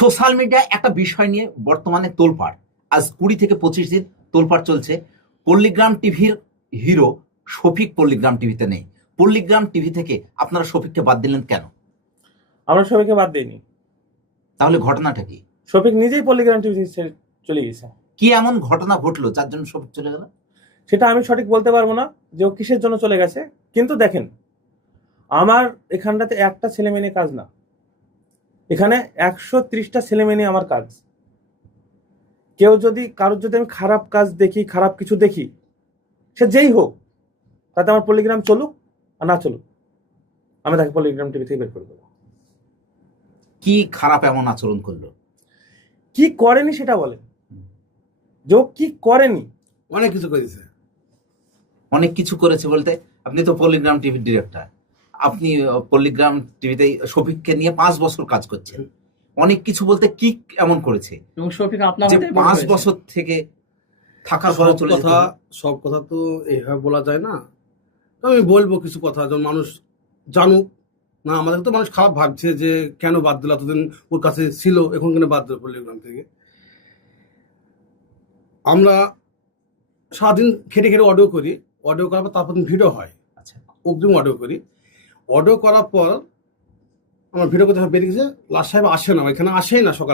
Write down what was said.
Social media একটা বিষয় নিয়ে বর্তমানে তোলপাড়। আজ 20 থেকে 25 দিন তোলপাড় চলছে। পল্লীগ্রাম টিভির হিরো শফিক পল্লীগ্রাম টিভিতে নেই। পল্লীগ্রাম টিভি থেকে আপনারা শফিককে বাদ দিলেন কেন? আমরা শফিককে বাদ দিইনি। তাহলে ঘটনাটা কি? শফিক নিজেই পল্লীগ্রাম টিভি ছেড়ে চলে গেছে। কি এমন ঘটনা ঘটলো যার জন্য শফিক চলে গেল? সেটা আমি সঠিক বলতে পারবো না যে ও কিসের জন্য চলে গেছে। কিন্তু দেখেন, আমার এখানটাতে একটা ছেলে মেয়ে নিয়ে কাজ না, এখানে 130টা ছেলে মেয়ে নিয়ে আমার কাজ। কারোর যদি আমি খারাপ কাজ দেখি, খারাপ কিছু দেখি, সে যেই হোক, তাতে আমার পল্লীগ্রাম চলুক আর না চলুক, আমি তাকে পল্লীগ্রাম টিভি থেকে বের করে দেবো। কি খারাপ এমন আচরণ করলো? কি করেনি সেটা বলে, যে ও কি করেনি। অনেক কিছু করেছে। অনেক কিছু করেছে বলতে, আপনি তো পল্লীগ্রাম টিভির ডিরেক্টর, আপনি পল্লীগ্রাম টিভিতে শফিককে নিয়ে 5 বছর কাজ করছেন। অনেক কিছু বলতে কি এমন করেছে এবং শফিক আপনার যে হাতেই 5 বড় বছর থেকে থাকার পরে চলে যেতে হবে? সব কথা তো এইভাবে বলা যায় না। তো আমি বলবো কিছু কথা, যেন মানুষ জানুক। না, আমাদের তো মানুষ খারাপ ভাবছে যে কেন বাদ দিল, এতদিন ওর কাছে ছিল, এখন কেন বাদ দিল পল্লীগ্রাম থেকে। আমরা সারাদিন খেটে খেটে অডিও করি, অডিও করার পর তারপর ভিডিও হয়। আচ্ছা, অগ্রিম অডিও করি। অডিও করার পর আমার ভিডিও করতে বেরিয়ে গেছে, লাস্ট সাহেব আসে না, এখানে আসেই না সকাল